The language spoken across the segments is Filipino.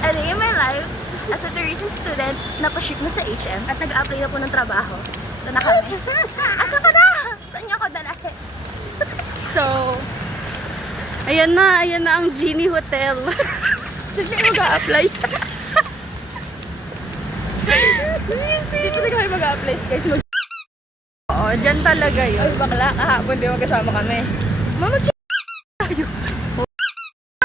A day in my life as a tourism student, napaship na sa HM at nag-apply na po ng trabaho. Ito na kami. Asan ka na? Saan niyo ako dalahin? So, ayan na ang Genie Hotel. Diyan kayo mag-a-apply. Dito na kami mag-a-apply, guys. Oo, dyan talaga yun. Ay, bakla, kahapon di magkasama kami. Mama, tayo.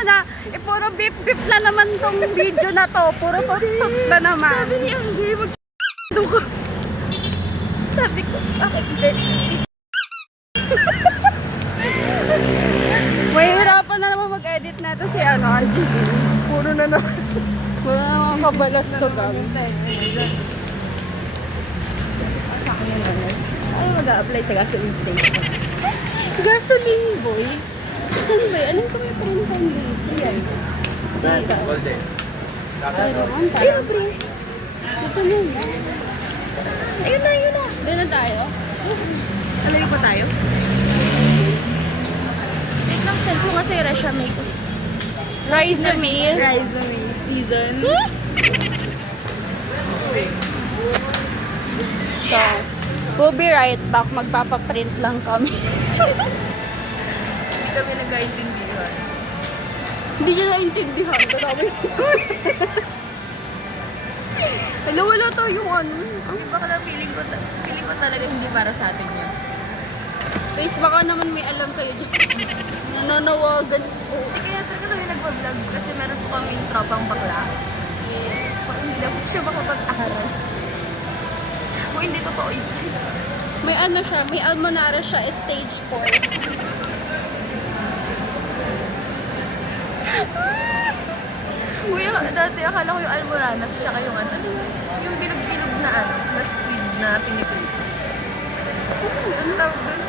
Na, puro beep-beep na naman tong video na to. Puro pop-pop na naman. Sabi niya, hindi mag-doon ko. Sabi ko, bakit may hirapan na naman mag-edit na to si Angie. Puro na naman. Puro na naman kabalas to gawin. Ay, mag-a-apply sa gasoline station. Gasoline boy? Saan ba? Anong kami printan dito? Yan. Golden. Ayun, pre. Ito na. Ayun na. Doon na tayo. Alayo pa tayo? Wait lang, send mo kasi resume ko. Resume. Resume season. So, we'll be right back. Magpapaprint lang kami. Hindi kami nagkaintindihan. Hindi nyo naintindihan. Grabe. Alam, wala tayong ano. Hindi ba kala feeling ko talaga hindi para sa atin yun. Guys, baka naman may alam kayo dyan. Nananawagan po. Kaya talaga kami nagpa-vlog kasi meron po kami tropang bakla. Kung hindi na po siya makapag-aral. Kung hindi totoo yun. May ano siya, may almonara siya, stage 4. Kuya, dati akala ko yung almoranas tsaka yung ano yun? Yung bilog-bilog na ano, na squid na piniprito. Ano tawag doon?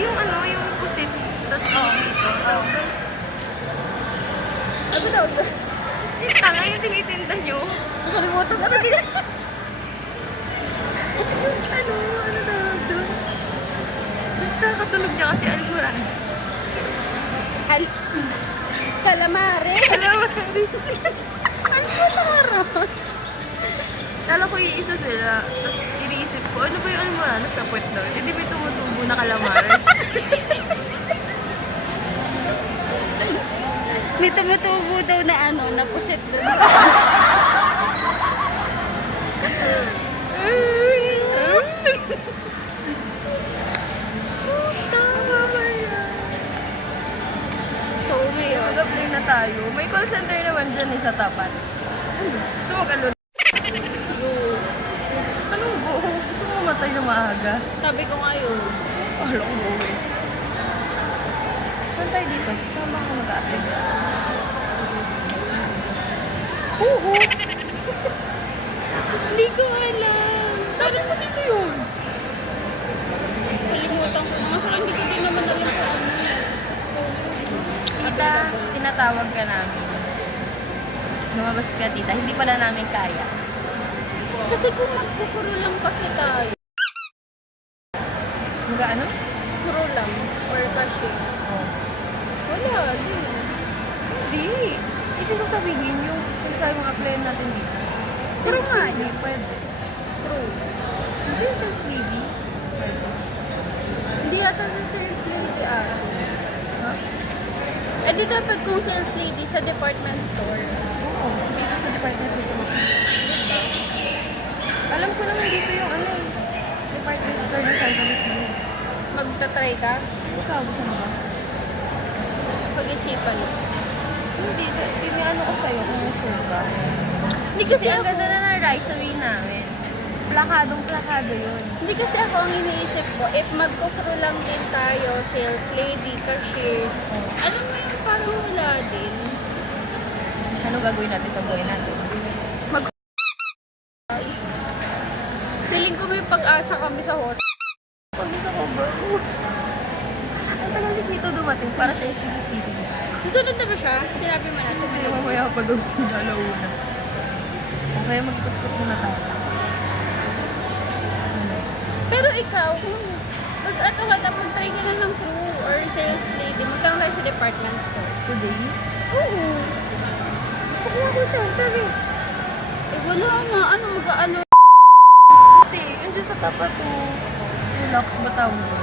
Yung ano, yung pusit. Tapos dito, tawag doon. Ano tawag doon? Yung tanga yung tinitinda nyo. Nakalimutan ka na din. Ano tawag doon? Basta katunog niya kasi almoranas. Calamari. Almoranas. Ano ba tamaros? Kala ko yung isa sila. Tapos iniisip ko, ano ba yung almoranas sa puwet daw? Hindi ba tumutubo na calamares? May tumutubo daw na ano, na pusit doon. So, ngayon. Mag-apply na tayo. May call center naman dyan sa tapat. Gusto mo kalun? Anong go? Gusto mo matay na maaga? Sabi ko ngayon. Alam ko eh. Saan tayo dito? Saan ba ako mag-apply? Oo. Hindi ko alam. Saan mo dito yun? Kalimutan ko nga. Saka hindi ko din naman alam kung ano. Tita, tinatawag ka namin. Lumabas ka, tita. Hindi pala namin kaya. Kasi kung magkukuro lang kasi tayo. Ano? Kuro lang. Or cashier. Oh. Wala. Di. Hindi. Hindi ko sabihin yung sinasabi mong applyan natin dito. Pero Sales nga, lady, pwede. True. Hindi yung sales lady. Pwede. Hindi yata sa sales lady ate. Ha? Eh di dapat kung sales lady sa department store. Oo. Sa department susunod. Alam ko naman dito yung ano eh. Department store ng San Luis. Magta-try ka? Ikaw, gusto mo ba? Pag-isipan. Hindi. Tiniano ko sa'yo kung sure ka. Hindi kasi Ang ako, ganda na ng rice away namin. Plakadong-plakado yun. hindi kasi ako ang iniisip ko, if magkukuro lang din tayo, sales lady, cashier, alam mo yung parang wala din. Ano gagawin natin sa buhay natin? Feeling ko may pag-asa kami sa hotel. Pag gusto ko, bro. Ang tagal ni Kito dumating para siya yung sisisihin. Susunod na ba siya? Sinabi mo na. Hindi, mamaya pa daw sila alauna. O kaya magtutkot muna tayo. Pero ikaw, kung mag-ato ka, mag-try ka na ng crew or sales lady, magtanong tayo sa department store. Today? Oo. call center eh. Eh, wala nga. Ano, mag-ano? Ate, yun sa tapat to. Relax ba tawag mo?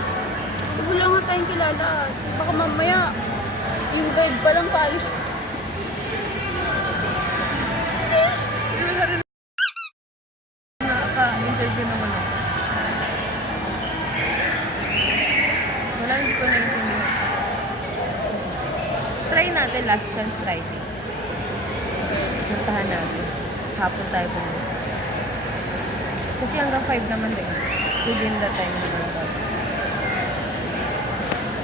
Wala nga tayong kilala. Baka mamaya, yung guide pa lang paalis. Naka-interview naman ako. Wala, hindi ko naiintindihan. Try natin last chance Friday. Puntahan natin. Hapon tayo pumunta. Kasi hanggang 5 naman din. Within the time naman ba.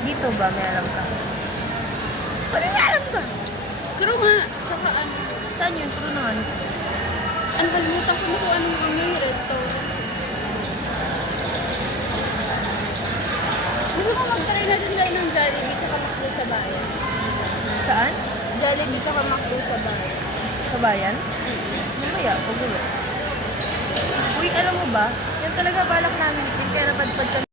Dito ba? May alam ka? Sorry, may alam ka. Pero nga, tsaka ano, Saan yun? Pero naman. ang kalimutan ko na kung ano yung restaurant. Gusto ko mag-try na din tayo ng Jollibee tsaka McDo sa bayan. Saan? Jollibee tsaka McDo sa bayan. Sa bayan? Mamaya, pagulo. Uy, alam mo ba? Yan talaga balak namin. Yung kaya napadpad kami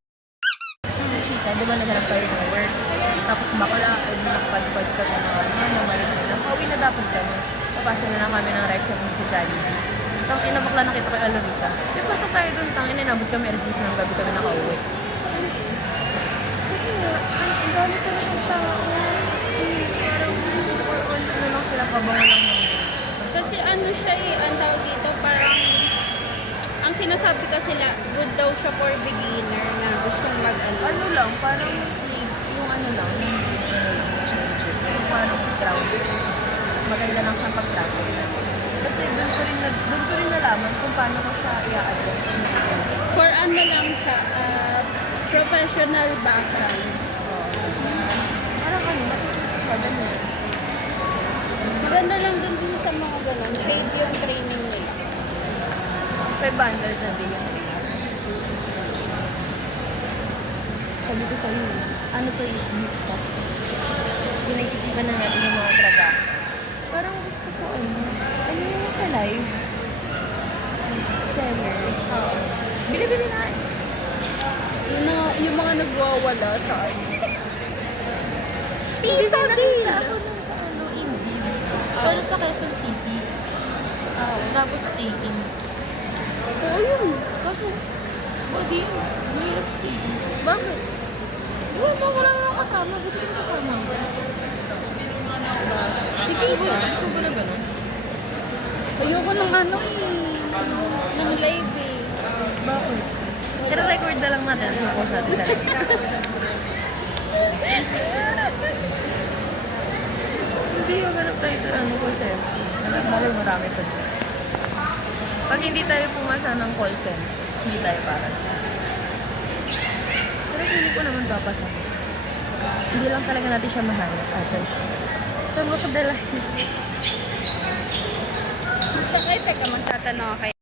ng chika. Di ba naghanap tayo ng work? Tapos bakla, ay nakapadpad kami ng ano, mali na. Pauwi na dapat kami. Papasa na lang kami ng ride kami sa Jollibee. Tang ina bakla nakita ko yung Alorica. Yung pasok tayo dun, tang ina nabot kami alas 10 ng gabi kami nakauwi. Kasi nga, ang dami talaga ng tao. Parang ano lang sila pabango lang ng Kasi ano siya eh, ang tawag dito, parang ang sinasabi kasi sila, good daw siya for beginner na gustong mag-ano. ano lang, parang yung ano lang, yung parang grounds. Maganda lang siya pag-practice. Kasi doon ko rin nalaman kung paano ko siya i-adjust. For ano lang siya, professional background. Parang ano, matututo siya, ganun. Maganda lang dun din sa mga ganun, paid yung training nila. 500 na din yung sabi ko sa'yo, ano to yung meet ko? Pinag-isipan na natin yung mga trabaho. Parang gusto ko ano yung sa live? Seller. Bili-bili na. Yung mga nagwawala sa ano. Piso din! Ako nun sa ano, Indeed. Pero sa Quezon City. Tapos taking. Oo yun. Kaso, hindi. Mahirap taking. Bakit? Wala na kasama. Buti yung kasama. Sige ba? Gusto ko na ganun. Ayoko ng ano ng live eh. Bakit? I-record na lang natin. Post natin sa live. Hindi yung ganap tayo ito. Ano ko siya? Marami pa dyan. Pag hindi tayo pumasa ng call center, hindi tayo para. Pero hindi ko naman papasa. Hindi lang talaga natin siya mahanap. Asan siya? Saan mo padala? Teka, magtatanong ako kayo.